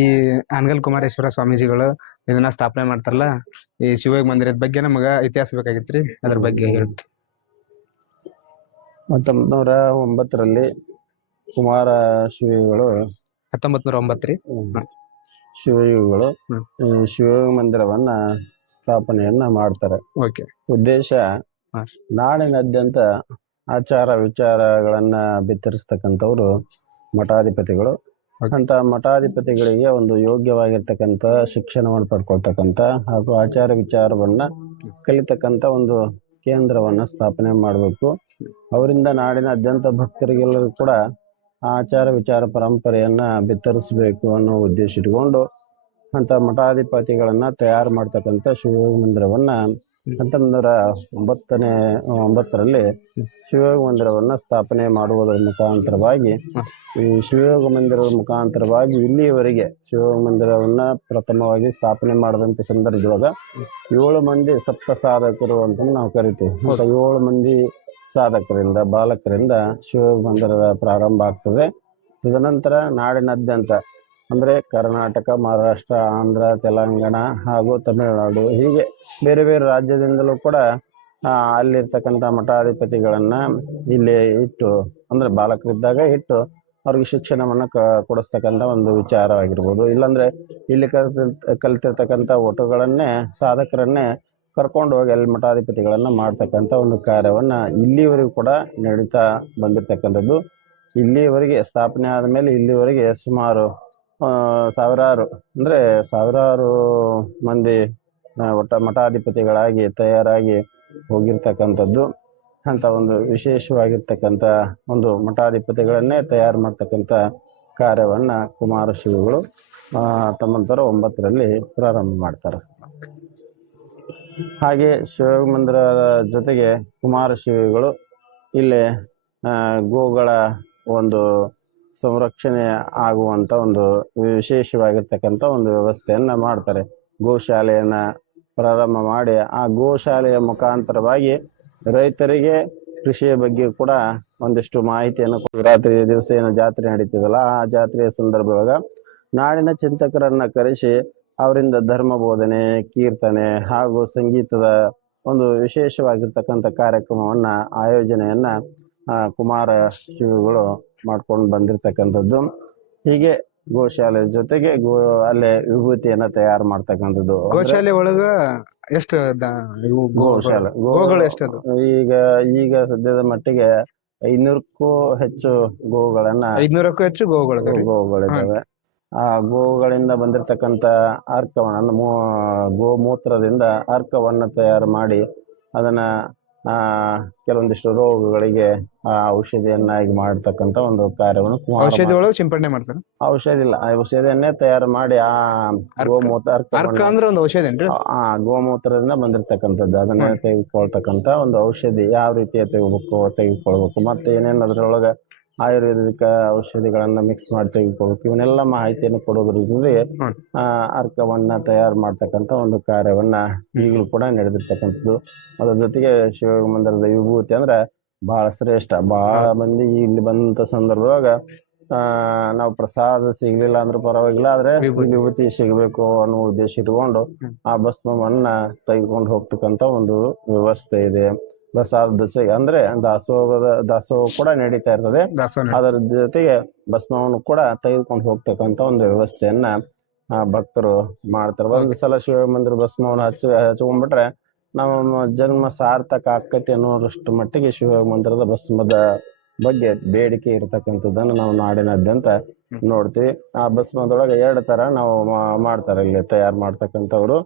ಈ ಅನಗಲ್ ಕುಮಾರೇಶ್ವರ ಸ್ವಾಮೀಜಿಗಳು ಇದನ್ನ ಸ್ಥಾಪನೆ ಮಾಡ್ತಾರಲ್ಲ, ಈ ಶಿವಯೋಗ ಮಂದಿರದ ಬಗ್ಗೆ ನಮಗ ಇತಿಹಾಸ ಬೇಕಾಗಿತ್ರಿ, ಅದ್ರ ಬಗ್ಗೆ ಹೇಳ್ರಿ. 1909ರಲ್ಲಿ ಕುಮಾರ ಶಿವಯೋಗಿಗಳು 1909 ರೀ. ಶಿವಯೋಗಿಗಳು ಈ ಶಿವಯೋಗ ಮಂದಿರವನ್ನ ಸ್ಥಾಪನೆಯನ್ನ ಮಾಡ್ತಾರೆ. ಓಕೆ. ಉದ್ದೇಶ ನಾಡಿನಾದ್ಯಂತ ಆಚಾರ ವಿಚಾರಗಳನ್ನ ಬಿತ್ತರಿಸ್ತಕ್ಕಂಥವ್ರು ಮಠಾಧಿಪತಿಗಳು. ಅಂತ ಮಠಾಧಿಪತಿಗಳಿಗೆ ಒಂದು ಯೋಗ್ಯವಾಗಿರ್ತಕ್ಕಂಥ ಶಿಕ್ಷಣವನ್ನು ಪಡ್ಕೊಳ್ತಕ್ಕಂಥ ಹಾಗೂ ಆಚಾರ ವಿಚಾರವನ್ನ ಕಲಿತಕ್ಕಂಥ ಒಂದು ಕೇಂದ್ರವನ್ನ ಸ್ಥಾಪನೆ ಮಾಡಬೇಕು. ಅವರಿಂದ ನಾಡಿನಾದ್ಯಂತ ಭಕ್ತರಿಗೆಲ್ಲರೂ ಕೂಡ ಆಚಾರ ವಿಚಾರ ಪರಂಪರೆಯನ್ನ ಬಿತ್ತರಿಸಬೇಕು ಅನ್ನೋ ಉದ್ದೇಶ ಇಟ್ಕೊಂಡು ಅಂತ ಮಠಾಧಿಪತಿಗಳನ್ನ ತಯಾರು ಮಾಡ್ತಕ್ಕಂಥ ಶಿವಯೋಗ ಮಂದಿರವನ್ನ 1909ರಲ್ಲಿ ಶಿವಯೋಗ ಮಂದಿರವನ್ನ ಸ್ಥಾಪನೆ ಮಾಡುವುದರ ಮುಖಾಂತರವಾಗಿ ಈ ಶಿವಯೋಗ ಮಂದಿರದ ಮುಖಾಂತರವಾಗಿ ಇಲ್ಲಿಯವರೆಗೆ ಶಿವಯೋಗ ಮಂದಿರವನ್ನ ಪ್ರಥಮವಾಗಿ ಸ್ಥಾಪನೆ ಮಾಡಿದಂತ ಸಂದರ್ಭದೊಳಗ 7 ಮಂದಿ ಸಪ್ತ ಸಾಧಕರು ಅಂತ ನಾವು ಕರಿತೀವಿ. 7 ಮಂದಿ ಸಾಧಕರಿಂದ ಬಾಲಕರಿಂದ ಶಿವಯೋಗ ಮಂದಿರದ ಪ್ರಾರಂಭ ಆಗ್ತದೆ. ತದನಂತರ ನಾಡಿನಾದ್ಯಂತ ಅಂದ್ರೆ ಕರ್ನಾಟಕ, ಮಹಾರಾಷ್ಟ್ರ, ಆಂಧ್ರ, ತೆಲಂಗಾಣ ಹಾಗೂ ತಮಿಳುನಾಡು ಹೀಗೆ ಬೇರೆ ಬೇರೆ ರಾಜ್ಯದಿಂದಲೂ ಕೂಡ ಅಲ್ಲಿರ್ತಕ್ಕಂಥ ಮಠಾಧಿಪತಿಗಳನ್ನ ಇಲ್ಲಿ ಇಟ್ಟು, ಅಂದ್ರೆ ಬಾಲಕರಿದ್ದಾಗ ಇಟ್ಟು ಅವ್ರಿಗೆ ಶಿಕ್ಷಣವನ್ನ ಕೊಡಿಸ್ತಕ್ಕಂಥ ಒಂದು ವಿಚಾರವಾಗಿರ್ಬೋದು. ಇಲ್ಲಾಂದ್ರೆ ಇಲ್ಲಿ ಕಲಿತಿರ್ತಕ್ಕಂಥ ಒಟುಗಳನ್ನೇ ಸಾಧಕರನ್ನೇ ಕರ್ಕೊಂಡು ಹೋಗಿ ಅಲ್ಲಿ ಮಠಾಧಿಪತಿಗಳನ್ನ ಮಾಡ್ತಕ್ಕಂಥ ಒಂದು ಕಾರ್ಯವನ್ನ ಇಲ್ಲಿವರೆಗೂ ಕೂಡ ನಡೀತಾ ಬಂದಿರತಕ್ಕಂಥದ್ದು. ಇಲ್ಲಿವರೆಗೆ ಸ್ಥಾಪನೆ ಆದಮೇಲೆ ಇಲ್ಲಿವರೆಗೆ ಸುಮಾರು ಸಾವಿರಾರು ಮಂದಿ ಮಠಾಧಿಪತಿಗಳಾಗಿ ತಯಾರಾಗಿ ಹೋಗಿರ್ತಕ್ಕಂಥದ್ದು. ಅಂತ ಒಂದು ವಿಶೇಷವಾಗಿರ್ತಕ್ಕಂಥ ಒಂದು ಮಠಾಧಿಪತಿಗಳನ್ನೇ ತಯಾರು ಮಾಡ್ತಕ್ಕಂಥ ಕಾರ್ಯವನ್ನ ಕುಮಾರ ಶಿವಗಳು 1909ರಲ್ಲಿ ಪ್ರಾರಂಭ ಮಾಡ್ತಾರೆ. ಹಾಗೆ ಶಿವಯೋಗ ಮಂದಿರದ ಜೊತೆಗೆ ಕುಮಾರ ಶಿವಗಳು ಇಲ್ಲಿ ಗೋಗಳ ಒಂದು ಸಂರಕ್ಷಣೆ ಆಗುವಂತ ಒಂದು ವಿಶೇಷವಾಗಿರ್ತಕ್ಕಂಥ ಒಂದು ವ್ಯವಸ್ಥೆಯನ್ನ ಮಾಡ್ತಾರೆ. ಗೋಶಾಲೆಯನ್ನ ಪ್ರಾರಂಭ ಮಾಡಿ ಆ ಗೋಶಾಲೆಯ ಮುಖಾಂತರವಾಗಿ ರೈತರಿಗೆ ಕೃಷಿಯ ಬಗ್ಗೆ ಕೂಡ ಒಂದಿಷ್ಟು ಮಾಹಿತಿಯನ್ನು ರಾತ್ರಿ ದಿವಸ ಏನು ಜಾತ್ರೆ ನಡೀತಿದಲ್ಲ ಆ ಜಾತ್ರೆಯ ಸಂದರ್ಭದೊಳಗ ನಾಡಿನ ಚಿಂತಕರನ್ನ ಕರೆಸಿ ಅವರಿಂದ ಧರ್ಮ ಬೋಧನೆ, ಕೀರ್ತನೆ ಹಾಗೂ ಸಂಗೀತದ ಒಂದು ವಿಶೇಷವಾಗಿರ್ತಕ್ಕಂಥ ಕಾರ್ಯಕ್ರಮವನ್ನ ಆಯೋಜನೆಯನ್ನ ಕುಮಾರ ಶಿವಗಳು ಮಾಡ್ಕೊಂಡು ಬಂದಿರತಕ್ಕಂಥದ್ದು. ಹೀಗೆ ಗೋಶಾಲೆ ಜೊತೆಗೆ ಅಲ್ಲೇ ವಿಭೂತಿಯನ್ನ ತಯಾರು ಮಾಡ್ತಕ್ಕಂಥದ್ದು. ಗೋಶಾಲೆ ಒಳಗ ಎಷ್ಟು ಗೋಗಳು ಎಷ್ಟು? ಈಗ ಸದ್ಯದ ಮಟ್ಟಿಗೆ 500ಕ್ಕೂ ಹೆಚ್ಚು ಗೋವುಗಳನ್ನ 500ಕ್ಕೂ ಹೆಚ್ಚು ಗೋವುಗಳಿದ್ದಾವೆ. ಆ ಗೋವುಗಳಿಂದ ಬಂದಿರತಕ್ಕಂಥ ಅರ್ಕವನ್ನ ಗೋಮೂತ್ರದಿಂದ ಅರ್ಕವನ್ನ ತಯಾರು ಮಾಡಿ ಅದನ್ನ ಕೆಲವೊಂದಿಷ್ಟು ರೋಗಗಳಿಗೆ ಔಷಧಿಯನ್ನಾಗಿ ಮಾಡ್ತಕ್ಕಂಥ ಒಂದು ಕಾರ್ಯವನ್ನು ಔಷಧಿ ಒಳಗೆ ಸಿಂಪಡಣೆ ಮಾಡ್ತಾರೆ. ಔಷಧಿ ಇಲ್ಲ, ಔಷಧಿಯನ್ನೇ ತಯಾರು ಮಾಡಿ ಆ ಗೋಮೂತ್ರ ಅಂದ್ರೆ ಒಂದು ಔಷಧಿ ಗೋಮೂತ್ರದಿಂದ ಬಂದಿರತಕ್ಕಂಥದ್ದು ಅದನ್ನ ತೆಗೆದುಕೊಳ್ತಕ್ಕಂಥ ಒಂದು ಔಷಧಿ ಯಾವ ರೀತಿ ತೆಗೆದುಕೊಳ್ಬೇಕು ಮತ್ತೆ ಏನೇನು ಅದ್ರೊಳಗ ಆಯುರ್ವೇದಿಕ ಔಷಧಿಗಳನ್ನ ಮಿಕ್ಸ್ ಮಾಡಿ ತೆಗೆದುಕೊಳ್ಬೇಕು, ಇವನ್ನೆಲ್ಲ ಮಾಹಿತಿಯನ್ನು ಕೊಡೋದ್ರ ಜೊತೆಗೆ ಅರ್ಕವನ್ನ ತಯಾರು ಮಾಡ್ತಕ್ಕಂಥ ಒಂದು ಕಾರ್ಯವನ್ನ ಈಗಲೂ ಕೂಡ ನಡೆದಿರ್ತಕ್ಕಂಥದ್ದು. ಅದ್ರ ಜೊತೆಗೆ ಶಿವಯೋಗ ಮಂದಿರದ ವಿಭೂತಿ ಅಂದ್ರೆ ಬಹಳ ಶ್ರೇಷ್ಠ. ಬಹಳ ಮಂದಿ ಇಲ್ಲಿ ಬಂದಂತ ಸಂದರ್ಭದಾಗ ನಾವು ಪ್ರಸಾದ ಸಿಗ್ಲಿಲ್ಲ ಅಂದ್ರೂ ಪರವಾಗಿಲ್ಲ, ಆದ್ರೆ ವಿಭೂತಿ ಸಿಗ್ಬೇಕು ಅನ್ನೋ ಉದ್ದೇಶ ಇಟ್ಕೊಂಡು ಆ ಭಸ್ಮವನ್ನ ತೆಗೆದುಕೊಂಡು ಹೋಗ್ತಕ್ಕಂಥ ಒಂದು ವ್ಯವಸ್ಥೆ ಇದೆ. ಪ್ರಸಾದ ಜೊತೆಗೆ ಅಂದ್ರೆ ದಾಸೋಹ ಕೂಡ ನಡೀತಾ ಇರ್ತದೆ. ಅದರ ಜೊತೆಗೆ ಭಸ್ಮವನ್ನು ಕೂಡ ತೆಗೆದುಕೊಂಡು ಹೋಗ್ತಕ್ಕಂಥ ಒಂದು ವ್ಯವಸ್ಥೆಯನ್ನ ಭಕ್ತರು ಮಾಡ್ತಾರೆ. ಒಂದು ಸಲ ಶಿವ ಮಂದಿರ ಭಸ್ಮವನ್ನು ಹಚ್ಕೊಂಡ್ಬಿಟ್ರೆ ನಮ್ಮ ಜನ್ಮ ಸಾರ್ಥಕ ಆಕತಿ ಅನ್ನೋರಷ್ಟು ಮಟ್ಟಿಗೆ ಶಿವ ಮಂದಿರದ ಭಸ್ಮದ ಬಗ್ಗೆ ಬೇಡಿಕೆ ಇರತಕ್ಕಂಥದ್ದನ್ನು ನಾವು ನಾಡಿನಾದ್ಯಂತ ನೋಡ್ತೀವಿ. ಆ ಭಸ್ಮದೊಳಗೆ 2 ತರ ನಾವು ಮಾಡ್ತಾರೆ ಇಲ್ಲಿ ತಯಾರು ಮಾಡ್ತಕ್ಕಂಥವ್ರು.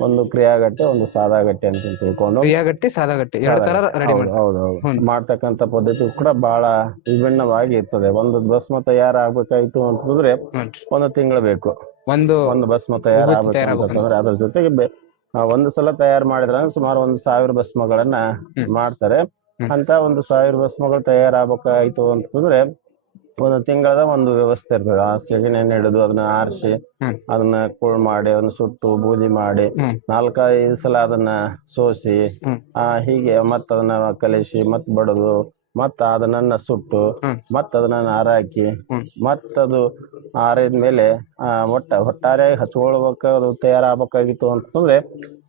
ಒಂದು ಕ್ರಿಯಾಗಟ್ಟೆ, ಒಂದು ಸಾದಾಗಟ್ಟೆ ಅಂತ ತಿಳ್ಕೊಂಡು. ಕ್ರಿಯಾಗಟ್ಟೆ, ಸಾದಾಗಟ್ಟೆ ಹೌದು ಮಾಡ್ತಕ್ಕಂಥ ಪದ್ಧತಿ ಕೂಡ ಬಹಳ ವಿಭಿನ್ನವಾಗಿ ಇರ್ತದೆ. ಒಂದು ಭಸ್ಮ ತಯಾರಾಗಬೇಕಾಯ್ತು ಅಂತಂದ್ರೆ 1 ತಿಂಗಳು ಬೇಕು. ಒಂದು ಭಸ್ಮ ತಯಾರಾಗಬೇಕಂತಂದ್ರೆ ಅದ್ರ ಜೊತೆಗೆ ಒಂದು ಸಲ ತಯಾರು ಮಾಡಿದ್ರೆ ಸುಮಾರು 1000 ಭಸ್ಮಗಳನ್ನ ಮಾಡ್ತಾರೆ. ಅಂತ 1000 ಭಸ್ಮಗಳು ತಯಾರಾಗಬೇಕಾಯ್ತು ಅಂತಂದ್ರೆ 1 ತಿಂಗಳದ ಒಂದು ವ್ಯವಸ್ಥೆ ಇರ್ತದೆ. ಆ ಸೆಗಣಿಯನ್ನು ಹಿಡಿದು ಅದನ್ನ ಆರಿಸಿ ಅದನ್ನ ಕೂಳ್ ಮಾಡಿ ಅದನ್ನ ಸುಟ್ಟು ಬೂದಿ ಮಾಡಿ 4-5 ಸಲ ಅದನ್ನ ಸೋಸಿ ಹೀಗೆ ಮತ್ತ ಅದನ್ನ ಕಲಿಸಿ ಮತ್ ಬಡದು ಮತ್ತ ಅದನ್ನ ಸುಟ್ಟು ಹ್ಮ್. ಮತ್ತ ಅದನ್ನ ನಾರ ಹಾಕಿ ಹ್ಮ್. ಮತ್ತದು ಆರಿದ ಮೇಲೆ ಒಟ್ಟಾರೆ ಹಚ್ಕೊಳ್ಬೇಕು ಅದು ತಯಾರಾಗಬೇಕಾಗಿತ್ತು ಅಂತಂದ್ರೆ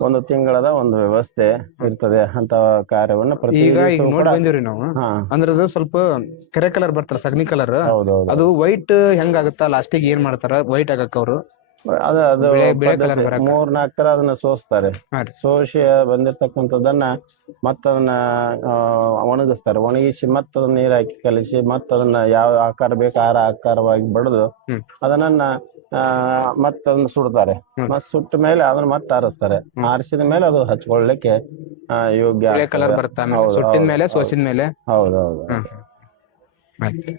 ಒಂದು ತಿಂಗಳದ ಒಂದು ವ್ಯವಸ್ಥೆ ಇರ್ತದೆ ಅಂತ ಕಾರ್ಯವನ್ನ ಪ್ರತಿ ಈಗ ದಿವಸವೂ ನೋಡಿ ಕೂಡ ಬಂದಿವ್ರಿ ನಾವು. ಹಾ ಅಂದ್ರೆ ಅದು ಸ್ವಲ್ಪ ಕೆರೆ ಕಲರ್ ಬರ್ತಾರ, ಸಗಣಿ ಕಲರ್. ಹೌದೌದು ಅದು ವೈಟ್ ಹೆಂಗಾಗತ್ತ ಲಾಸ್ಟಿಗೆ ಏನ್ ಮಾಡ್ತಾರ ವೈಟ್ ಆಗಕ್ಕ ಅವ್ರು? ಅದು ಬಿಳೆ ಕಲರ್ ಪದ್ಧತಿ ಬರಾಕ. 3-4 ತರ ಅದನ್ನ ಸೋಸ್ತಾರೆ. ಹಾ ರೀ. ಸೋಸಿ ಬಂದಿರ್ತಕ್ಕಂಥದ್ದನ್ನ ಮತ್ತದನ್ನ ಒಣಗಿಸ್ತಾರೆ. ಒಣಗಿಸಿ ಮತ್ತದನ್ನ ನೀರ್ ಹಾಕಿ ಕಲಿಸಿ ಮತ್ತದನ್ನ ಯಾವ ಆಕಾರ ಬೇಕು ಆ ಆಕಾರವಾಗಿ ಬಡಿದು ಹ್ಮ್. ಅದನ್ನ ಮತ್ತದನ್ನ ಸುಡ್ತಾರೆ. ಹ್ಮ್. ಮತ್ ಸುಟ್ಟ ಮೇಲೆ ಅದನ್ನ ಮತ್ತೆ ಆರಿಸ್ತಾರೆ. ಆರಿಸಿದ ಮೇಲೆ ಅದು ಹಚ್ಕೊಳ್ಳಿಕ್ಕೆ ಯೋಗ್ಯ ಬಿಳೆ ಕಲರ್ ಆಗ್ತದೆ. ಬರುತ್ತ ಆಮೇಲೆ ಹೌದು ಸುಟ್ಟಿದ ಮೇಲೆ, ಹೌದು ಸೋಸಿದ ಮೇಲೆ. ಹೌದೌದು. ಹ್ಮ್. ಆಯ್ತು.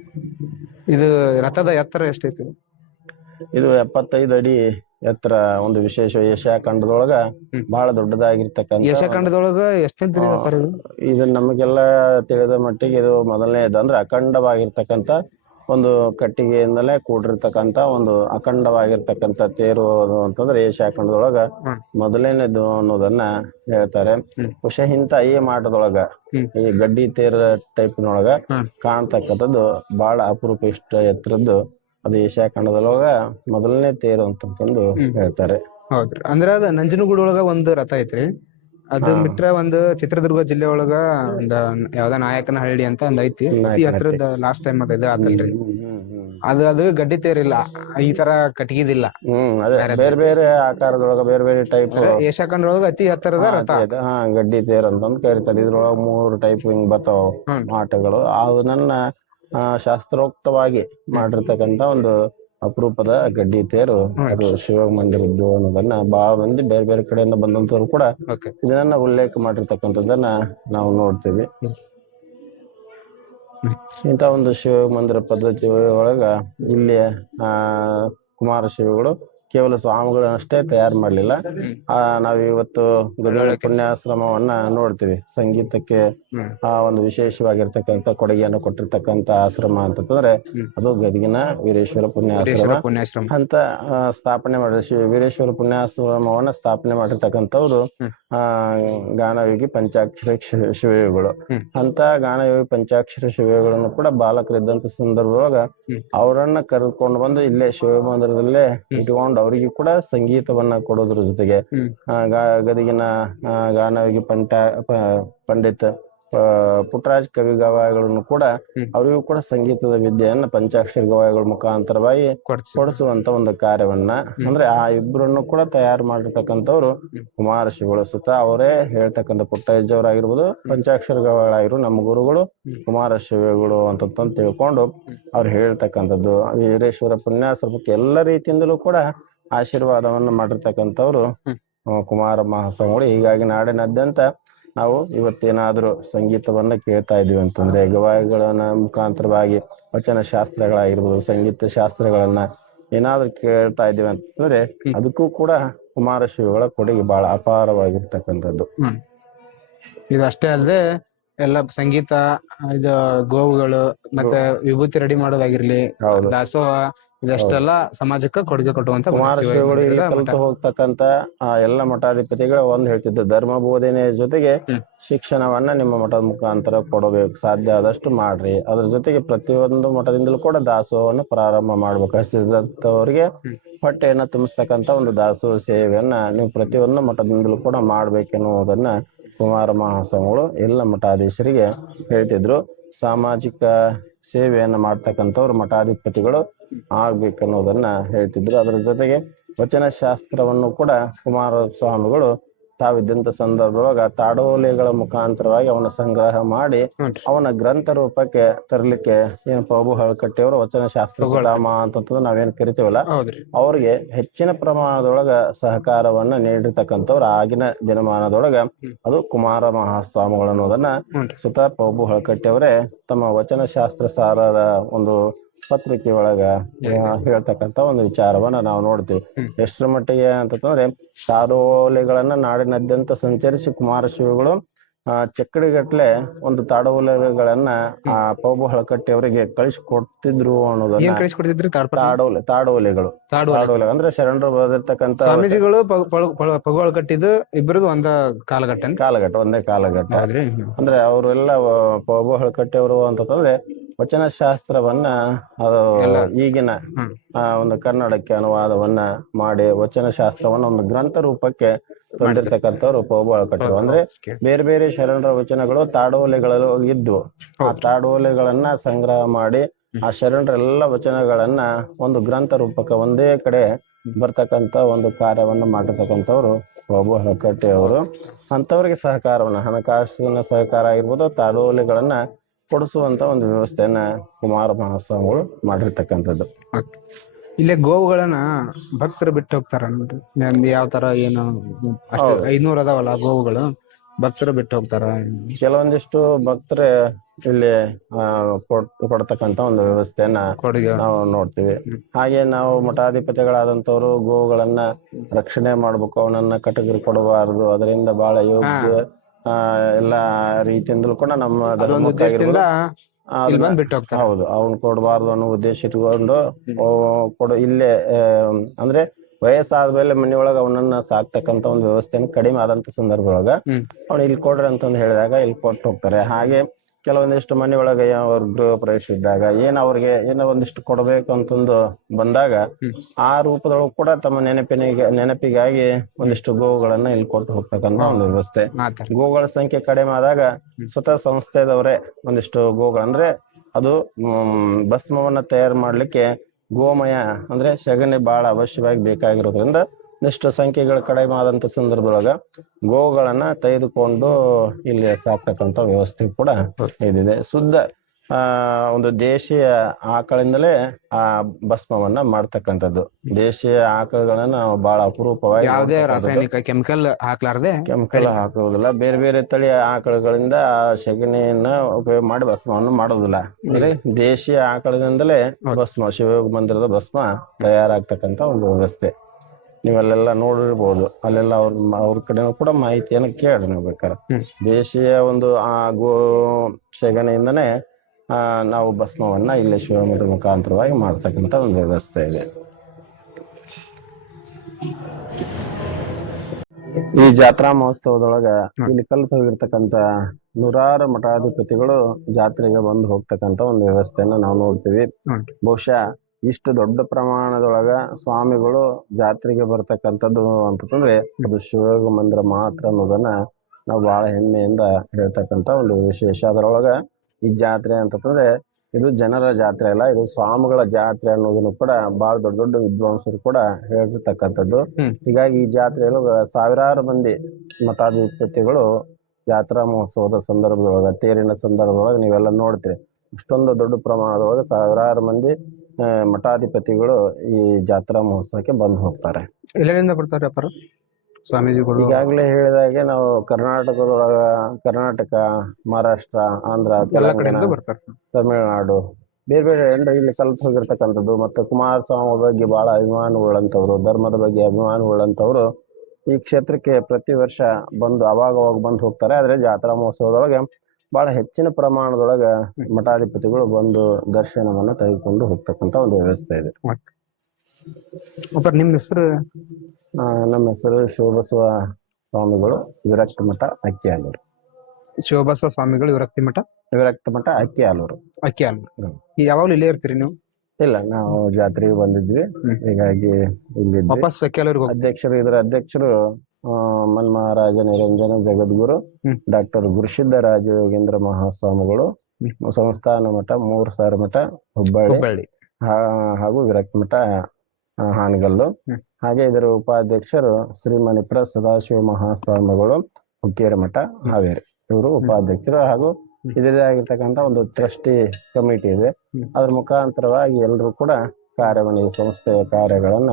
ಇದು ರಥದ ಎತ್ತರ ಎಷ್ಟೈತಿ? ಇದು 75 ಅಡಿ ಎತ್ತರ. ಒಂದು ವಿಶೇಷ ಏಷ್ಯಾ ಖಂಡದೊಳಗ ಬಹಳ ದೊಡ್ಡದಾಗಿರ್ತಕ್ಕಂಥ ಏಷ್ಯಾ ಖಂಡದೊಳಗ ಎಷ್ಟೈತಿ ಇದು? ಇದು ನಮಗೆಲ್ಲ ತಿಳಿದ ಮಟ್ಟಿಗೆ ಇದು ಮೊದಲನೇದು ಅಂದ್ರೆ ಅಖಂಡವಾಗಿರ್ತಕ್ಕಂಥ ಒಂದು ಕಟ್ಟಿಗೆಯಿಂದಲೇ ಕೂಡಿರ್ತಕ್ಕಂಥ ಒಂದು ಅಖಂಡವಾಗಿರ್ತಕ್ಕಂಥ ತೇರು ಅದು ಅಂತಂದ್ರೆ ಏಷ್ಯಾ ಖಂಡದೊಳಗ ಮೊದಲನೇದು ಅನ್ನೋದನ್ನ ಹೇಳ್ತಾರೆ. ಬಹುಶಃ ಇಂಥ ಈ ಮಾಟದೊಳಗ ಈ ಗಡ್ಡಿ ತೇರ ಟೈಪ್ನೊಳಗ ಕಾಣ್ತಕ್ಕಂಥದ್ದು ಬಹಳ ಅಪರೂಪ. ಇಷ್ಟ ಎತ್ತರದ್ದು ಅದು ಏಷ್ಯಾ ಖಂಡದೊಳಗ ಮೊದಲನೇ ತೇರು ಅಂತಂದು ಹೇಳ್ತಾರೆ. ಹೌದ್ರಿ. ಅಂದ್ರ ಅದ ನಂಜನಗೂಡು ಒಳಗ ಒಂದು ರಥ ಐತ್ರಿ. ಅದು ಬಿಟ್ರ ಒಂದು ಚಿತ್ರದುರ್ಗ ಜಿಲ್ಲೆ ಒಳಗ ಒಂದ ಯಾವ್ದ ನಾಯಕನಹಳ್ಳಿ ಅಂತ ಒಂದ್ ಐತಿ. ಅತಿ ಹತ್ರದ ಲಾಸ್ಟ್ ಟೈಮ್ ಅದ ಇದು ಆತಲ್ರಿ. ಅದು ಗಡ್ಡಿ ತೇರಿಲ್ಲ, ಈ ತರ ಕಟ್ಗಿದಿಲ್ಲ. ಅದೇ ಬೇರೆ ಬೇರೆ ಆಕಾರದೊಳಗ ಬೇರೆ ಬೇರೆ ಟೈಪ್ ಏಷ್ಯಾ ಖಂಡದೊಳಗ ಅತಿ ಹತ್ತರದ ರಥ. ಗಡ್ಡಿ ತೇರ್ ಅಂತಂದು ಕರಿತಾರೆ. ಇದ್ರೊಳಗ 3 ಟೈಪ್ ಹಿಂಗ್ ಬರ್ತಾವ ಆಟಗಳು. ಅದನ್ನ ಶಾಸ್ತ್ರೋಕ್ತವಾಗಿ ಮಾಡಿರ್ತಕ್ಕಂಥ ಒಂದು ಅಪರೂಪದ ಗಡ್ಡಿ ತೇರು ಅದು ಶಿವಮೊಗ್ಗ ಮಂದಿರದ್ದು ಅನ್ನೋದನ್ನ ಬಹಳ ಮಂದಿ ಬೇರೆ ಬೇರೆ ಕಡೆಯಿಂದ ಬಂದಂತವ್ರು ಕೂಡ ಇದನ್ನ ಉಲ್ಲೇಖ ಮಾಡಿರ್ತಕ್ಕಂಥದ್ದನ್ನ ನಾವು ನೋಡ್ತೀವಿ. ಇಂಥ ಒಂದು ಶಿವಮೊಗ್ಗ ಮಂದಿರ ಪದ್ಧತಿ ಒಳಗ ಇಲ್ಲಿ ಕುಮಾರಶಿವಗಳು ಕೇವಲ ಸ್ವಾಮಿಗಳನ್ನಷ್ಟೇ ತಯಾರು ಮಾಡ್ಲಿಲ್ಲ. ನಾವ್ ಇವತ್ತು ಗದಗ ಪುಣ್ಯಾಶ್ರಮವನ್ನ ನೋಡ್ತೀವಿ. ಸಂಗೀತಕ್ಕೆ ಒಂದು ವಿಶೇಷವಾಗಿರ್ತಕ್ಕಂಥ ಕೊಡುಗೆಯನ್ನು ಕೊಟ್ಟಿರ್ತಕ್ಕಂಥ ಆಶ್ರಮ ಅಂತಂದ್ರೆ ಅದು ಗದಗಿನ ವೀರೇಶ್ವರ ಪುಣ್ಯಾಶ್ರಮ ಅಂತ ಸ್ಥಾಪನೆ ಮಾಡಿದ ವೀರೇಶ್ವರ ಪುಣ್ಯಾಶ್ರಮವನ್ನ ಸ್ಥಾಪನೆ ಮಾಡಿರ್ತಕ್ಕಂಥವ್ರು ಗಾನಯೋಗಿ ಪಂಚಾಕ್ಷರ ಶಿವಯೋಗಿಗಳು. ಅಂತ ಗಾನಯೋಗಿ ಪಂಚಾಕ್ಷರ ಶಿವಯೋಗಿಗಳನ್ನು ಕೂಡ ಬಾಲಕರಿದ್ದಂತ ಸಂದರ್ಭದೊಳಗ ಅವರನ್ನ ಕರೆದುಕೊಂಡು ಬಂದು ಇಲ್ಲೇ ಶಿವಯೋಗ ಮಂದಿರದಲ್ಲೇ ಇಟ್ಕೊಂಡು ಅವರಿಗೂ ಕೂಡ ಸಂಗೀತವನ್ನ ಕೊಡೋದ್ರ ಜೊತೆಗೆ ಗದಗಿನ ಗಾನಯೋಗಿ ಪಂಡಿತ್ ಪುಟ್ಟರಾಜ್ ಕವಿ ಗವಾಯಿಗಳನ್ನು ಕೂಡ ಅವರಿಗೂ ಕೂಡ ಸಂಗೀತದ ವಿದ್ಯೆಯನ್ನ ಪಂಚಾಕ್ಷರ ಗವಾಯಿಗಳ ಮುಖಾಂತರವಾಗಿ ಕೊಡಿಸುವಂತ ಒಂದು ಕಾರ್ಯವನ್ನ ಅಂದ್ರೆ ಆ ಇಬ್ಬರನ್ನು ಕೂಡ ತಯಾರು ಮಾಡಿರ್ತಕ್ಕಂಥವ್ರು ಕುಮಾರಶಿವಗಳು. ಸುತ್ತ ಅವರೇ ಹೇಳ್ತಕ್ಕಂಥ ಪುಟ್ಟಜ್ಜವರಾಗಿರ್ಬೋದು, ಪಂಚಾಕ್ಷರ ಗವಾಯಿಗಳಾಗಿರು ನಮ್ಮ ಗುರುಗಳು ಕುಮಾರಶಿವಗಳು ಅಂತ ತಿಳ್ಕೊಂಡು ಅವ್ರು ಹೇಳ್ತಕ್ಕಂಥದ್ದು. ವೀರೇಶ್ವರ ಪುಣ್ಯಾಶ್ರಮಕ್ಕೆ ಎಲ್ಲ ರೀತಿಯಿಂದಲೂ ಕೂಡ ಆಶೀರ್ವಾದವನ್ನ ಮಾಡಿರ್ತಕ್ಕಂಥವ್ರು ಕುಮಾರ ಮಹಾಸ್ವಾಮಿಗಳು. ಹೀಗಾಗಿ ನಾಡಿನಾದ್ಯಂತ ನಾವು ಇವತ್ತೇನಾದ್ರೂ ಸಂಗೀತವನ್ನ ಕೇಳ್ತಾ ಇದೀವಿ ಅಂತಂದ್ರೆ ಗವಾಯಿಗಳನ್ನ ಮುಖಾಂತರವಾಗಿ ವಚನ ಶಾಸ್ತ್ರಗಳಾಗಿರ್ಬೋದು, ಸಂಗೀತ ಶಾಸ್ತ್ರಗಳನ್ನ ಏನಾದ್ರೂ ಕೇಳ್ತಾ ಇದೀವಿ ಅಂತಂದ್ರೆ ಅದಕ್ಕೂ ಕೂಡ ಕುಮಾರಶಿವಗಳ ಕೊಡುಗೆ ಬಹಳ ಅಪಾರವಾಗಿರ್ತಕ್ಕಂಥದ್ದು. ಇದಷ್ಟೇ ಅಲ್ಲದೆ ಎಲ್ಲ ಸಂಗೀತ, ಇದು ಗೋವುಗಳು ಮತ್ತೆ ವಿಭೂತಿ ರೆಡಿ ಮಾಡೋದಾಗಿರ್ಲಿ, ದಾಸೋಹ, ಇದಷ್ಟೆಲ್ಲ ಸಮಾಜಕ್ಕೆ ಕೊಡುಗೆ ಕೊಟ್ಟುವಂತ ಕುಮಾರಶಿವಗಳು ಇಲ್ಲಿ ಕಲಿತು ಹೋಗ್ತಕ್ಕಂತ ಎಲ್ಲ ಮಠಾಧಿಪತಿಗಳು ಒಂದ್ ಹೇಳ್ತಿದ್ರು, ಧರ್ಮ ಬೋಧನೆಯ ಜೊತೆಗೆ ಶಿಕ್ಷಣವನ್ನ ನಿಮ್ಮ ಮಠದ ಮುಖಾಂತರ ಕೊಡಬೇಕು, ಸಾಧ್ಯ ಆದಷ್ಟು ಮಾಡ್ರಿ. ಅದ್ರ ಜೊತೆಗೆ ಪ್ರತಿಯೊಂದು ಮಠದಿಂದಲೂ ಕೂಡ ದಾಸೋಹವನ್ನು ಪ್ರಾರಂಭ ಮಾಡ್ಬೇಕು. ಹಸಿದವರಿಗೆ ಹೊಟ್ಟೆಯನ್ನ ತುಂಬಿಸ್ತಕ್ಕಂತ ಒಂದು ದಾಸೋಹ ಸೇವೆಯನ್ನ ನೀವು ಪ್ರತಿಯೊಂದು ಮಠದಿಂದಲೂ ಕೂಡ ಮಾಡ್ಬೇಕೆನ್ನುವುದನ್ನ ಕುಮಾರ ಮಹಾಸ್ವಾಮಿಗಳು ಎಲ್ಲ ಮಠಾಧೀಶರಿಗೆ ಹೇಳ್ತಿದ್ರು. ಸಾಮಾಜಿಕ ಸೇವೆಯನ್ನ ಮಾಡ್ತಕ್ಕಂಥವ್ರು ಮಠಾಧಿಪತಿಗಳು ಆಗ್ಬೇಕನ್ನೋದನ್ನ ಹೇಳ್ತಿದ್ರು. ಅದರ ಜೊತೆಗೆ ವಚನಶಾಸ್ತ್ರವನ್ನು ಕೂಡ ಕುಮಾರಸ್ವಾಮಿಗಳು ತಾವಿದ್ದಂತ ಸಂದರ್ಭದೊಳಗ ತಾಡೋಲೆಗಳ ಮುಖಾಂತರವಾಗಿ ಅವನ ಸಂಗ್ರಹ ಮಾಡಿ ಅವನ ಗ್ರಂಥ ರೂಪಕ್ಕೆ ತರಲಿಕ್ಕೆ ಏನು ಪ್ರಭು ಹಳಕಟ್ಟಿಯವರು ವಚನಶಾಸ್ತ್ರಧಾಮ ಅಂತಂದ್ರೆ ನಾವೇನ್ ಕರಿತೀವಲ್ಲ, ಅವ್ರಿಗೆ ಹೆಚ್ಚಿನ ಪ್ರಮಾಣದೊಳಗ ಸಹಕಾರವನ್ನ ನೀಡಿರ್ತಕ್ಕಂಥವ್ರು ಆಗಿನ ದಿನಮಾನದೊಳಗ ಅದು ಕುಮಾರ ಮಹಾಸ್ವಾಮಿಗಳು ಅನ್ನೋದನ್ನ ಸುತ ಪ್ರಭು ಹಳಕಟ್ಟಿಯವರೇ ತಮ್ಮ ವಚನಶಾಸ್ತ್ರ ಸಾರದ ಒಂದು ಪತ್ರಿಕೆ ಒಳಗ ಹೇಳ್ತಕ್ಕಂತ ಒಂದು ವಿಚಾರವನ್ನ ನಾವು ನೋಡ್ತೀವಿ. ಎಷ್ಟರ ಮಟ್ಟಿಗೆ ಅಂತಂದ್ರೆ ತಾಡೋಲೆಗಳನ್ನ ನಾಡಿನಾದ್ಯಂತ ಸಂಚರಿಸಿ ಕುಮಾರಶಿವಗಳು ಚಕ್ಕಡಿಗಟ್ಲೆ ಒಂದು ತಾಡೋಲೆಗಳನ್ನ ಆ ಪೌಬು ಹಳಕಟ್ಟಿ ಅವರಿಗೆ ಕಳಿಸಿಕೊಡ್ತಿದ್ರು ಅನ್ನೋದನ್ನ. ಏನ್ ಕಳಿಸ್ಕೊಡ್ತಿದ್ರಿ ತಾಡೋಲೆಗಳು ತಾಡೋಲೆ ಅಂದ್ರೆ ಶರಣರು ಬರೆದಿರ್ತಕ್ಕಂಥ ಸ್ವಾಮೀಜಿಗಳು ಪಗುವಳ ಕಟ್ಟಿದ್ದು ಇಬ್ಬರದು ಒಂದ ಕಾಲಘಟ್ಟ ಒಂದೇ ಕಾಲಘಟ್ಟ. ಹೌದ್ರಿ. ಅಂದ್ರೆ ಅವರೆಲ್ಲ ಪೌಬು ಹಳಕಟ್ಟಿ ಅವರು ಅಂತಂದ್ರೆ ವಚನ ಶಾಸ್ತ್ರವನ್ನ ಅದು ಈಗಿನ ಒಂದು ಕನ್ನಡಕ್ಕೆ ಅನುವಾದವನ್ನ ಮಾಡಿ ವಚನ ಶಾಸ್ತ್ರವನ್ನ ಒಂದು ಗ್ರಂಥ ರೂಪಕ್ಕೆ ತಂದಿರ್ತಕ್ಕಂಥವ್ರು ಪೌಬು ಹಳಕಟ್ಟಿ. ಅಂದ್ರೆ ಬೇರೆ ಬೇರೆ ಶರಣರ ವಚನಗಳು ತಾಡೋಲೆಗಳು ಇದ್ವು. ಆ ತಾಡೋಲೆಗಳನ್ನ ಸಂಗ್ರಹ ಮಾಡಿ ಆ ಶರಣರೆಲ್ಲ ವಚನಗಳನ್ನ ಒಂದು ಗ್ರಂಥ ರೂಪಕ್ಕೆ ಒಂದೇ ಕಡೆ ಬರ್ತಕ್ಕಂಥ ಒಂದು ಕಾರ್ಯವನ್ನ ಮಾಡಿರ್ತಕ್ಕಂಥವ್ರು ಪೌಬು ಹಳಕಟ್ಟಿ ಅವರು. ಅಂತವ್ರಿಗೆ ಸಹಕಾರವನ್ನ, ಹಣಕಾಸಿನ ಸಹಕಾರ ಆಗಿರ್ಬೋದು, ತಾಡೋಲೆಗಳನ್ನ ಕೊಡಿಸುವಂತ ಒಂದು ವ್ಯವಸ್ಥೆಯನ್ನ ಕುಮಾರ ಮಹಾಸ್ವಾಮಿಗಳು ಮಾಡಿರ್ತಕ್ಕಂಥದ್ದು. ಇಲ್ಲೇ ಗೋವುಗಳನ್ನ ಭಕ್ತರು ಬಿಟ್ಟು ಹೋಗ್ತಾರ ನೋಡ್ರಿ. ಯಾವ ತರ ಏನು ಅಷ್ಟು 500 ಅದಾವಲ್ಲ ಗೋವುಗಳು, ಭಕ್ತರು ಬಿಟ್ಟು ಹೋಗ್ತಾರ. ಕೆಲವೊಂದಿಷ್ಟು ಭಕ್ತರೇ ಇಲ್ಲಿ ಕೊಡ್ತಕ್ಕಂತ ಒಂದು ವ್ಯವಸ್ಥೆಯನ್ನ ನಾವು ನೋಡ್ತೀವಿ. ಹಾಗೆ ನಾವು ಮಠಾಧಿಪತಿಗಳಾದಂತವ್ರು ಗೋವುಗಳನ್ನ ರಕ್ಷಣೆ ಮಾಡ್ಬೇಕು, ಅವನನ್ನ ಕಟಗರಿ ಕೊಡಬಾರದು, ಅದರಿಂದ ಬಹಳ ಯೋಗ್ಯ ಎಲ್ಲಾ ರೀತಿಯಿಂದಲೂ ಕೂಡ ನಮ್ಮ ಧರ್ಮಕ್ಕಾಗಿರ್ಬೋದು ಹೌದು ಅವ್ನ್ ಕೊಡಬಾರ್ದು ಅನ್ನೋ ಉದ್ದೇಶ ಇಟ್ಕೊಂಡು ಇಲ್ಲೇ ಅಂದ್ರೆ ವಯಸ್ಸಾದ ಮೇಲೆ ಮನೆಯೊಳಗ ಅವನನ್ನ ಸಾಕ್ತಕ್ಕಂತ ಒಂದು ವ್ಯವಸ್ಥೆನ ಕಡಿಮೆ ಆದಂತ ಸಂದರ್ಭದೊಳಗ ಅವ್ನು ಇಲ್ಲಿ ಕೊಡ್ರಿ ಅಂತಂದು ಹೇಳಿದಾಗ ಇಲ್ಲಿ ಕೊಟ್ಟು ಹೋಗ್ತಾರೆ. ಹಾಗೆ ಕೆಲವೊಂದಿಷ್ಟು ಮನೆಯೊಳಗೆ ಅವ್ರ ಗೃಹ ಪ್ರವೇಶ ಇದ್ದಾಗ ಅವ್ರಿಗೆ ಏನೋ ಒಂದಿಷ್ಟು ಕೊಡ್ಬೇಕು ಅಂತಂದು ಬಂದಾಗ ಆ ರೂಪದೊಳಗೆ ಕೂಡ ತಮ್ಮ ನೆನಪಿಗಾಗಿ ಒಂದಿಷ್ಟು ಗೋವುಗಳನ್ನ ಇಲ್ಲಿ ಕೊಟ್ಟು ಹೋಗ್ತಕ್ಕಂತ ಒಂದು ವ್ಯವಸ್ಥೆ. ಗೋಗಳ ಸಂಖ್ಯೆ ಕಡಿಮೆ ಆದಾಗ ಸ್ವತಃ ಸಂಸ್ಥೆದವರೇ ಒಂದಿಷ್ಟು ಗೋಗಳಂದ್ರೆ ಅದು ಭಸ್ಮವನ್ನ ತಯಾರು ಮಾಡ್ಲಿಕ್ಕೆ ಗೋಮಯ ಅಂದ್ರೆ ಸಗಣಿ ಬಹಳ ಅವಶ್ಯವಾಗಿ ಬೇಕಾಗಿರೋದ್ರಿಂದ ಇಷ್ಟು ಸಂಖ್ಯೆಗಳ ಕಡಿಮೆ ಆದಂತ ಸಂದರ್ಭದೊಳಗ ಗೋವುಗಳನ್ನ ತೆಗೆದುಕೊಂಡು ಇಲ್ಲಿ ಸಾಕ್ತಕ್ಕಂತ ವ್ಯವಸ್ಥೆ ಕೂಡ ಇದಿದೆ. ಶುದ್ಧ ಒಂದು ದೇಶೀಯ ಆಕಳಿಂದಲೇ ಆ ಭಸ್ಮವನ್ನ ಮಾಡ್ತಕ್ಕಂಥದ್ದು. ದೇಶೀಯ ಆಕಳುಗಳನ್ನ ನಾವು ಬಹಳ ಅಪರೂಪವಾಗಿ, ಯಾವುದೇ ರಾಸಾಯನಿಕ ಕೆಮಿಕಲ್ ಹಾಕುವುದಿಲ್ಲ. ಬೇರೆ ಬೇರೆ ತಳಿಯ ಆಕಳುಗಳಿಂದ ಆ ಸಗಣಿಯನ್ನ ಉಪಯೋಗ ಮಾಡಿ ಭಸ್ಮವನ್ನು ಮಾಡೋದಿಲ್ಲ. ಅಂದ್ರೆ ದೇಶೀಯ ಆಕಳದಿಂದಲೇ ಭಸ್ಮ, ಶಿವಯೋಗ ಮಂದಿರದ ಭಸ್ಮ ತಯಾರಾಗ್ತಕ್ಕಂತ ಒಂದು ವ್ಯವಸ್ಥೆ. ನೀವಲ್ಲೆಲ್ಲ ನೋಡಿರ್ಬೋದು, ಅಲ್ಲೆಲ್ಲ ಅವ್ರ ಕಡೆ ಕೂಡ ಮಾಹಿತಿಯನ್ನು ಕೇಳಿ ನೀವು ಬೇಕಾದ್ರೆ. ದೇಶೀಯ ಒಂದು ಆ ಗೋ ಸೆಗಣಿಯಿಂದನೇ ನಾವು ಭಸ್ಮವನ್ನ ಇಲ್ಲಿ ಶಿವಮೊಗ್ಗದ ಮುಖಾಂತರವಾಗಿ ಮಾಡ್ತಕ್ಕಂಥ ಒಂದು ವ್ಯವಸ್ಥೆ ಇದೆ. ಈ ಜಾತ್ರಾ ಮಹೋತ್ಸವದೊಳಗ ಇಲ್ಲಿ ಕಲಿತು ಹೋಗಿರ್ತಕ್ಕಂಥ ನೂರಾರು ಮಠಾಧಿಪತಿಗಳು ಜಾತ್ರೆಗೆ ಬಂದು ಹೋಗ್ತಕ್ಕಂಥ ಒಂದು ವ್ಯವಸ್ಥೆಯನ್ನ ನಾವು ನೋಡ್ತೀವಿ. ಬಹುಶಃ ಇಷ್ಟು ದೊಡ್ಡ ಪ್ರಮಾಣದೊಳಗ ಸ್ವಾಮಿಗಳು ಜಾತ್ರೆಗೆ ಬರ್ತಕ್ಕಂಥದ್ದು ಅಂತಂದ್ರೆ ಅದು ಶಿವಯೋಗ ಮಂದಿರ ಮಾತ್ರ ಅನ್ನೋದನ್ನ ನಾವು ಬಹಳ ಹೆಮ್ಮೆಯಿಂದ ಹೇಳ್ತಕ್ಕಂಥ ಒಂದು ವಿಶೇಷ. ಅದರೊಳಗ ಈ ಜಾತ್ರೆ ಅಂತಂದ್ರೆ ಇದು ಜನರ ಜಾತ್ರೆ ಅಲ್ಲ, ಇದು ಸ್ವಾಮಿಗಳ ಜಾತ್ರೆ ಅನ್ನೋದನ್ನು ಕೂಡ ಬಹಳ ದೊಡ್ಡ ದೊಡ್ಡ ವಿದ್ವಾಂಸರು ಕೂಡ ಹೇಳಿರ್ತಕ್ಕಂಥದ್ದು. ಹೀಗಾಗಿ ಈ ಜಾತ್ರೆಯೊಳಗ ಸಾವಿರಾರು ಮಂದಿ ಮಠಾಧಿಪತಿಗಳು ಜಾತ್ರಾ ಮಹೋತ್ಸವದ ಸಂದರ್ಭದೊಳಗ, ತೇರಿನ ಸಂದರ್ಭದೊಳಗ ನೀವೆಲ್ಲ ನೋಡ್ತೀರಿ. ಇಷ್ಟೊಂದು ದೊಡ್ಡ ಪ್ರಮಾಣದೊಳಗ ಸಾವಿರಾರು ಮಂದಿ ಮಠಾಧಿಪತಿಗಳು ಈ ಜಾತ್ರಾ ಮಹೋತ್ಸವಕ್ಕೆ ಬಂದು ಹೋಗ್ತಾರೆ. ಎಲ್ಲರಿಂದ ಬರ್ತಾರೆ ಅಪ್ಪಾರ ಸ್ವಾಮೀಜಿಗಳು? ಈಗಾಗಲೇ ಹೇಳಿದಾಗೆ ನಾವು ಕರ್ನಾಟಕದೊಳಗ, ಕರ್ನಾಟಕ, ಮಹಾರಾಷ್ಟ್ರ, ಆಂಧ್ರ, ತೆಲಂಗಾಣ, ತಮಿಳುನಾಡು, ಬೇರೆ ಬೇರೆ ಇಲ್ಲಿ ಕಲ್ತು ಹೋಗಿರ್ತಕ್ಕಂಥದ್ದು. ಮತ್ತೆ ಕುಮಾರಸ್ವಾಮಿ ಬಗ್ಗೆ ಬಹಳ ಅಭಿಮಾನವುಳ್ಳಂಥವ್ರು, ಧರ್ಮದ ಬಗ್ಗೆ ಅಭಿಮಾನವುಳ್ಳಂಥವ್ರು ಈ ಕ್ಷೇತ್ರಕ್ಕೆ ಪ್ರತಿ ವರ್ಷ ಬಂದು ಅವಾಗ ಬಂದು ಹೋಗ್ತಾರೆ. ಆದ್ರೆ ಜಾತ್ರಾ ಮಹೋತ್ಸವದೊಳಗೆ ಬಹಳ ಹೆಚ್ಚಿನ ಪ್ರಮಾಣದೊಳಗ ಮಠಾಧಿಪತಿಗಳು ಬಂದು ದರ್ಶನವನ್ನ ತೆಗೆದುಕೊಂಡು ಹೋಗ್ತಕ್ಕಂತ ಒಂದು ವ್ಯವಸ್ಥೆ ಇದೆ. ನಿಮ್ಮ ಹೆಸರು? ನಮ್ಮ ಹೆಸರು ಶಿವಬಸವ ಸ್ವಾಮಿಗಳು, ವಿರಕ್ತ ಮಠ ಅಕ್ಕಿಆಲೂರು. ಶಿವಬಸವ ಸ್ವಾಮಿಗಳು ವಿರಕ್ತ ಮಠ ಅಕ್ಕಿಆಲೂರು. ಯಾವಾಗ್ಲೂ ಇಲ್ಲೇ ಇರ್ತೀರಿ ನೀವು? ಇಲ್ಲ, ನಾವು ಜಾತ್ರೆಗೆ ಬಂದಿದ್ವಿ, ಹೀಗಾಗಿ ಇಲ್ಲಿ ಅಧ್ಯಕ್ಷರು, ಇದರ ಅಧ್ಯಕ್ಷರು ಮನ್ಮಹಾರಾಜ ನಿರಂಜನ ಜಗದ್ಗುರು ಡಾಕ್ಟರ್ ಗುರುಸಿದ್ಧ ರಾಜಯೋಗೇಂದ್ರ ಮಹಾಸ್ವಾಮಿಗಳು, ಸಂಸ್ಥಾನ ಮಠ ಮೂರ್ಸಾರ ಮಠ ಹುಬ್ಬಳ್ಳಿ ಹಾಗೂ ವಿರಕ್ತ ಮಠ ಹಾನಗಲ್ಲು. ಹಾಗೆ ಇದರ ಉಪಾಧ್ಯಕ್ಷರು ಶ್ರೀಮಣಿಪುರ ಸದಾಶಿವ ಮಹಾಸ್ವಾಮಿಗಳು ಹುಕ್ಕೇರಿ ಮಠ ಹಾವೇರಿ, ಇವರು ಉಪಾಧ್ಯಕ್ಷರು. ಹಾಗೂ ಇದರದೇ ಆಗಿರ್ತಕ್ಕಂಥ ಒಂದು ಟ್ರಸ್ಟಿ ಕಮಿಟಿ ಇದೆ. ಅದ್ರ ಮುಖಾಂತರವಾಗಿ ಎಲ್ಲರೂ ಕೂಡ ಕಾರ್ಯವನ್ನು, ಈ ಸಂಸ್ಥೆಯ ಕಾರ್ಯಗಳನ್ನ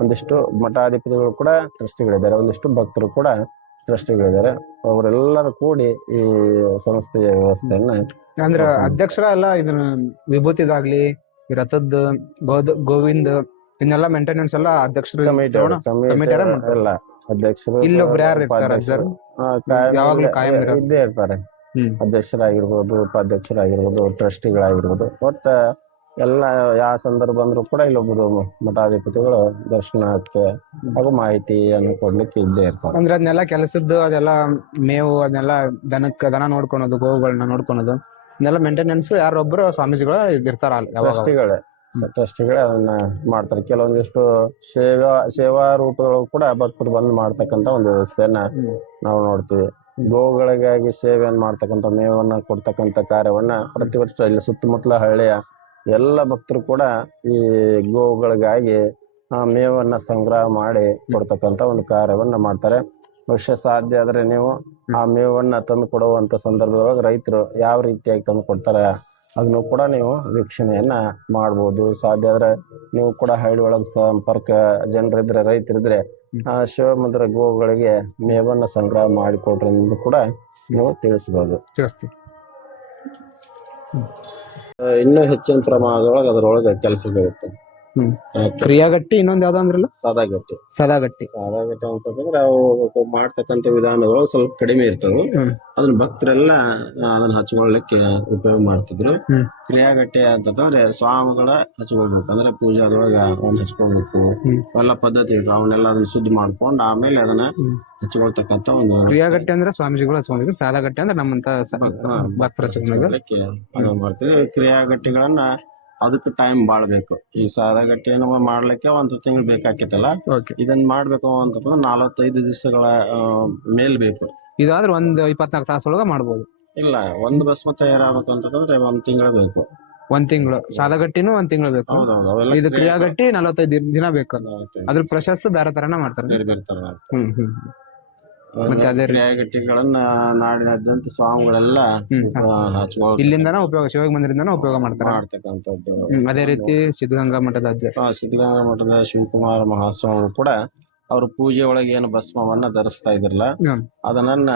ಒಂದಿಷ್ಟು ಮಠಾಧಿಪತಿಗಳು ಕೂಡ ಟ್ರಸ್ಟಿಗಳಿದ್ದಾರೆ, ಒಂದಿಷ್ಟು ಭಕ್ತರು ಕೂಡ ಟ್ರಸ್ಟಿಗಳಿದ್ದಾರೆ. ಅವರೆಲ್ಲರೂ ಕೂಡಿ ಈ ಸಂಸ್ಥೆಯ ವ್ಯವಸ್ಥೆಯನ್ನ, ಅಂದ್ರೆ ಅಧ್ಯಕ್ಷರ ಎಲ್ಲ ಇದನ್ನ ವಿಭೂತಿದಾಗ್ಲಿ, ರಥದ ಗೋವಿಂದ ಇನ್ನೆಲ್ಲ ಮೇಂಟೆನೆನ್ಸ್ ಎಲ್ಲ ಅಧ್ಯಕ್ಷರು, ಎಲ್ಲ ಅಧ್ಯಕ್ಷರು, ಯಾವಾಗ್ಲೂ ಕಾಯಂ ಇರೋದು. ಇದ್ದೇ ಇರ್ತಾರೆ. ಹ್ಮ್ ಅಧ್ಯಕ್ಷರಾಗಿರ್ಬೋದು, ಉಪಾಧ್ಯಕ್ಷರಾಗಿರ್ಬೋದು, ಟ್ರಸ್ಟಿಗಳಾಗಿರ್ಬೋದು, ಒಟ್ಟ ಎಲ್ಲ ಯಾವ ಸಂದರ್ಭ ಬಂದ್ರು ಕೂಡ ಇಲ್ಲೊಬ್ಬರು ಮಠಾಧಿಪತಿಗಳು ದರ್ಶನಕ್ಕೆ ಹಾಗೂ ಮಾಹಿತಿಯನ್ನು ಕೊಡ್ಲಿಕ್ಕೆ ಇದ್ದೇ ಇರ್ತಾರೆ. ಅಂದ್ರೆ ಅದನ್ನೆಲ್ಲ ಕೆಲಸದ್ದು ಅದೆಲ್ಲ ಮೇವು ಅದನ್ನೆಲ್ಲ ದನ ನೋಡ್ಕೊಳೋದು, ಗೋವುಗಳನ್ನ ನೋಡ್ಕೊಳೋದು ಇದೆಲ್ಲ ಮೇಂಟೆನೆನ್ಸ್ ಯಾರೊಬ್ರು ಸ್ವಾಮೀಜಿಗಳು ಇರ್ತಾರ ಯಾವಾಗ. ಟ್ರಸ್ಟಿಗಳೇ ಅದನ್ನ ಮಾಡ್ತಾರೆ. ಕೆಲವೊಂದಿಷ್ಟು ಸೇವಾ ರೂಪದೊಳಗೂ ಕೂಡ ಭಕ್ತರು ಬಂದು ಮಾಡ್ತಕ್ಕಂತ ಒಂದು ವ್ಯವಸ್ಥೆಯನ್ನ ನಾವು ನೋಡ್ತೀವಿ. ಗೋವುಗಳಿಗಾಗಿ ಸೇವೆಯನ್ನು ಮಾಡ್ತಕ್ಕಂಥ, ಮೇವನ್ನ ಕೊಡ್ತಕ್ಕಂಥ ಕಾರ್ಯವನ್ನ ಪ್ರತಿ ವರ್ಷ ಇಲ್ಲಿ ಸುತ್ತಮುತ್ತಲ ಹಳ್ಳಿಯ ಎಲ್ಲ ಭಕ್ತರು ಕೂಡ ಈ ಗೋವುಗಳಿಗಾಗಿ ಮೇವನ್ನ ಸಂಗ್ರಹ ಮಾಡಿ ಕೊಡ್ತಕ್ಕಂಥ ಒಂದು ಕಾರ್ಯವನ್ನ ಮಾಡ್ತಾರೆ. ಬಹುಶಃ ಸಾಧ್ಯ ಆದ್ರೆ ನೀವು ಆ ಮೇವನ್ನ ತಂದು ಕೊಡುವಂತ ಸಂದರ್ಭದೊಳಗೆ ರೈತರು ಯಾವ ರೀತಿಯಾಗಿ ತಂದು ಕೊಡ್ತಾರೆ ಅದನ್ನು ಕೂಡ ನೀವು ವೀಕ್ಷಣೆಯನ್ನ ಮಾಡ್ಬೋದು. ಸಾಧ್ಯ ಆದ್ರೆ ನೀವು ಕೂಡ ಹಳ್ಳಿ ಒಳಗೆ ಸಂಪರ್ಕ ಜನರಿದ್ರೆ, ರೈತರಿದ್ರೆ ಶಿವಮಂದಿರ ಗೋವುಗಳಿಗೆ ಮೇವನ್ನ ಸಂಗ್ರಹ ಮಾಡಿಕೊಡ್ರಿ ಎಂದು ಕೂಡ ನೀವು ತಿಳಿಸಬಹುದು. ಇನ್ನೂ ಹೆಚ್ಚಿನ ಪ್ರಮಾಣದೊಳಗೆ ಅದರೊಳಗೆ ಕೆಲಸಗಳಿರುತ್ತೆ. ಕ್ರಿಯಾಗಟ್ಟಿ ಇನ್ನೊಂದ್ ಯಾವ್ದು ಅಂದ್ರಲ್ಲ, ಸಾದಾಗಟ್ಟಿ ಸದಾಗಟ್ಟಿ ಅಂತಂದ್ರೆ ಅವು ಮಾಡ್ತಕ್ಕಂಥ ವಿಧಾನಗಳು ಸ್ವಲ್ಪ ಕಡಿಮೆ ಇರ್ತವೆ. ಅದನ್ನ ಭಕ್ತರೆಲ್ಲ ಅದನ್ನ ಹಚ್ಕೊಳ್ಲಿಕ್ಕೆ ಉಪಯೋಗ ಮಾಡ್ತಿದ್ರು. ಕ್ರಿಯಾಗಟ್ಟಿ ಅಂತಂದ್ರೆ ಸ್ವಾಮಿಗಳ ಹಚ್ಕೊಳ್ಬೇಕು, ಅಂದ್ರೆ ಪೂಜಾದೊಳಗ ಅವನ್ನ ಹಚ್ಕೊಳ್ಬೇಕು, ಎಲ್ಲ ಪದ್ಧತಿ ಇರ್ತವೆ. ಅವನ್ನೆಲ್ಲ ಅದನ್ನ ಶುದ್ಧ ಮಾಡ್ಕೊಂಡು ಆಮೇಲೆ ಅದನ್ನ ಹಚ್ಕೊಳ್ತಕ್ಕಂಥ ಒಂದು ಕ್ರಿಯಾಗಟ್ಟಿ ಅಂದ್ರೆ ಸ್ವಾಮೀಜಿಗಳು ಹಚ್ಕೊಂಡಿದ್ರು. ಸಾದಾಗಟ್ಟಿ ಅಂದ್ರೆ ನಮ್ಮಂತ ಭಕ್ತರ ಹಚ್ಕೊಳ್ಲಿಕ್ಕೆ ಅದು ಮಾಡ್ತೀವಿ. ಕ್ರಿಯಾಗಟ್ಟಿಗಳನ್ನ ಅದಕ್ಕೆ ಟೈಮ್ ಬಾಳ್ ಬೇಕು. ಈ ಸಾದಾಗಟ್ಟಿ ಮಾಡ್ಲಿಕ್ಕೆ ಒಂದು ತಿಂಗಳು ಬೇಕಾಕೈತಲ್ಲ, ಇದನ್ನ ಮಾಡ್ಬೇಕು ಅಂತಂದ್ರೆ 45 ದಿವಸಗಳ ಮೇಲ್ ಬೇಕು. ಇದಾದ್ರೆ ಒಂದು 24 ತಾಸೊಳಗ ಮಾಡ್ಬೋದು. ಇಲ್ಲ, ಒಂದು ಭಸ್ಮ ತಯಾರಾಗಬೇಕು ಅಂತಂದ್ರೆ 1 ತಿಂಗಳು ಬೇಕು. 1 ತಿಂಗಳು. ಸಾದಾಗಟ್ಟಿನೂ 1 ತಿಂಗಳು ಬೇಕು. ಇದು ಕ್ರಿಯಾಗಟ್ಟಿ 45 ದಿನ ಬೇಕು. ಅದ್ರ ಪ್ರೊಸೆಸ್ ಬೇರೆ ತರನ ಮಾಡ್ತಾರೆ. ಮತ್ತೆ ಅದೇ ಕ್ರಿಯಾಗಟ್ಟಿಗಳನ್ನ ನಾಡಿನಾದ್ಯಂತ ಸ್ವಾಮಿಗಳೆಲ್ಲ ಇಲ್ಲಿಂದನ ಉಪಯೋಗ, ಶಿವಯೋಗ ಮಂದಿರದಿಂದನ ಉಪಯೋಗ ಮಾಡ್ತಕ್ಕಂಥದ್ದು. ಅದೇ ರೀತಿ ಸಿದ್ಧಗಂಗಾ ಮಠದ ಸಿದ್ಧಗಂಗಾ ಮಠದ ಶಿವಕುಮಾರ ಮಹಾಸ್ವಾಮಿ ಕೂಡ ಅವ್ರ ಪೂಜೆ ಒಳಗೆ ಏನು ಭಸ್ಮವನ್ನ ಧರಿಸ್ತಾ ಇದ್ರಲ್ಲ, ಅದನ್ನ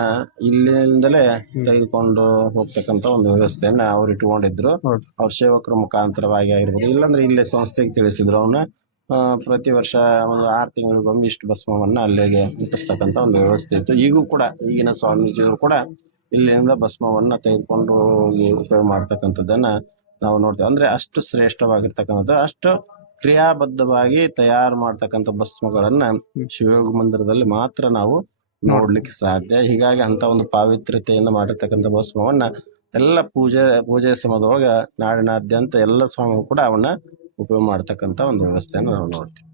ಇಲ್ಲಿಂದಲೇ ತೆಗೆದುಕೊಂಡು ಹೋಗ್ತಕ್ಕಂತ ಒಂದು ವ್ಯವಸ್ಥೆಯನ್ನ ಅವ್ರು ಇಟ್ಕೊಂಡಿದ್ರು. ಅವ್ರ ಸೇವಕರ ಮುಖಾಂತರವಾಗಿ ಆಗಿರ್ಬೋದು, ಇಲ್ಲಾಂದ್ರೆ ಇಲ್ಲೇ ಸಂಸ್ಥೆಗೆ ತಿಳಿಸಿದ್ರು. ಅವನ್ನ ಪ್ರತಿ ವರ್ಷ ಒಂದು 6 ತಿಂಗಳಿಗೊಮ್ಮೆ ಇಷ್ಟು ಭಸ್ಮವನ್ನ ಅಲ್ಲಿಗೆ ಮುಟ್ಟಿಸ್ತಕ್ಕಂಥ ಒಂದು ವ್ಯವಸ್ಥೆ ಇತ್ತು. ಈಗೂ ಕೂಡ ಈಗಿನ ಸ್ವಾಮೀಜಿಯವರು ಕೂಡ ಇಲ್ಲಿಂದ ಭಸ್ಮವನ್ನ ತೆಗೆದುಕೊಂಡು ಹೋಗಿ ಉಪಯೋಗ ಮಾಡ್ತಕ್ಕಂಥದ್ದನ್ನ ನಾವು ನೋಡ್ತೇವೆ. ಅಂದ್ರೆ ಅಷ್ಟು ಶ್ರೇಷ್ಠವಾಗಿರ್ತಕ್ಕಂಥದ್ದು, ಅಷ್ಟು ಕ್ರಿಯಾಬದ್ಧವಾಗಿ ತಯಾರು ಮಾಡ್ತಕ್ಕಂಥ ಭಸ್ಮಗಳನ್ನ ಶಿವಯೋಗ ಮಂದಿರದಲ್ಲಿ ಮಾತ್ರ ನಾವು ನೋಡ್ಲಿಕ್ಕೆ ಸಾಧ್ಯ. ಹೀಗಾಗಿ ಅಂತ ಒಂದು ಪಾವಿತ್ರ್ಯತೆಯಿಂದ ಮಾಡಿರ್ತಕ್ಕಂಥ ಭಸ್ಮವನ್ನ ಎಲ್ಲ ಪೂಜೆ ಸಮಯದೊಳಗ ನಾಡಿನಾದ್ಯಂತ ಎಲ್ಲ ಸ್ವಾಮಿಗಳು ಕೂಡ ಅವನ್ನ ಉಪಯೋಗ ಮಾಡ್ತಕ್ಕಂಥ ಒಂದು ವ್ಯವಸ್ಥೆಯನ್ನು ನಾವು ನೋಡ್ತೀವಿ.